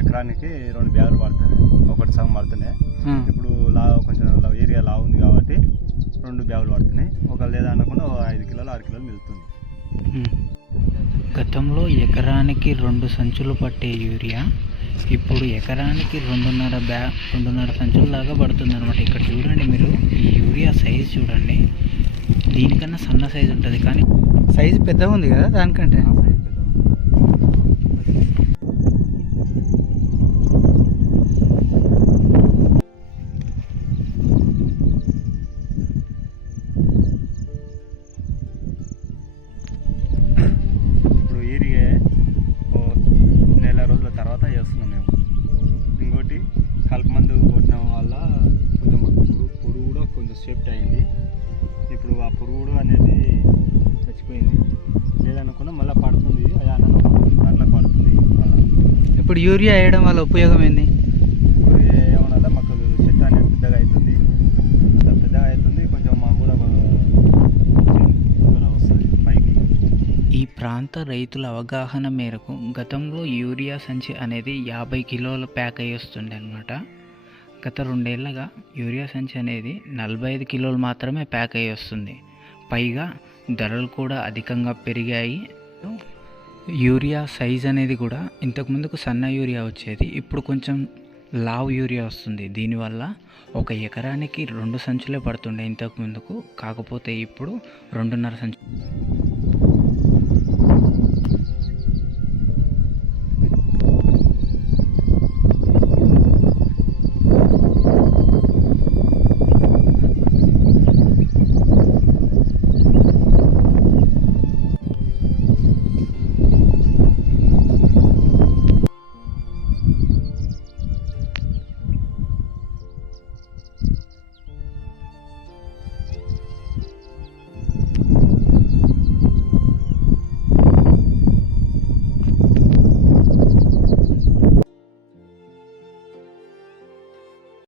ఎకరానికి రెండు బ్యాగులు పడుతున్నాయి. ఒకటి సగం పడుతున్నాయి. ఇప్పుడు లా కొంచెం ఏరియా లా ఉంది కాబట్టి రెండు బ్యాగులు పడుతున్నాయి. ఒక లేదా అనుకుండా ఐదు కిలోలు ఆరు కిలోలు మిగులుతుంది గతంలో ఎకరానికి రెండు సంచులు పట్టే యూరియా ఇప్పుడు ఎకరానికి రెండున్నర బ్యా రెండున్నర సంచుల దాకా పడుతుంది అనమాట ఇక్కడ చూడండి మీరు ఈ యూరియా సైజ్ చూడండి. దీనికన్నా సన్న సైజ్ ఉంటుంది కానీ సైజు పెద్దగా ఉంది కదా దానికంటే? తర్వాత చేస్తున్నాం మేము. ఇంకోటి కలుపు సేఫ్టీ అయింది. ఇప్పుడు ఆ పురుగు అనేది చచ్చిపోయింది. లేదనుకున్నా మళ్ళీ పడుతుంది. అది అన్న దాంట్లో పడుతుంది. మళ్ళీ. ఇప్పుడు యూరియా వేయడం వల్ల ఉపయోగం ఏంది? ఏమన్నా మాకు చెట్టు అనేది పెద్దగా అవుతుంది. పెద్దగా అవుతుంది. కొంచెం మాకు కూడా వస్తుంది పైకి. ఈ ప్రాంత రైతుల అవగాహన మేరకు గతంలో యూరియా సంచి అనేది యాభై కిలోల ప్యాక్ అయ్యి వస్తుండే అనమాట గత రెండేళ్ళగా యూరియా సంచి అనేది నలభై ఐదు కిలోలు మాత్రమే ప్యాక్ అయ్యి వస్తుంది. పైగా ధరలు కూడా అధికంగా పెరిగాయి. యూరియా సైజ్ అనేది కూడా ఇంతకు ముందుకు సన్న యూరియా వచ్చేది. ఇప్పుడు కొంచెం లావ్ యూరియా వస్తుంది. దీనివల్ల ఒక ఎకరానికి రెండు సంచులే పడుతుండే ఇంతకు ముందుకు. కాకపోతే ఇప్పుడు రెండున్నర సంచు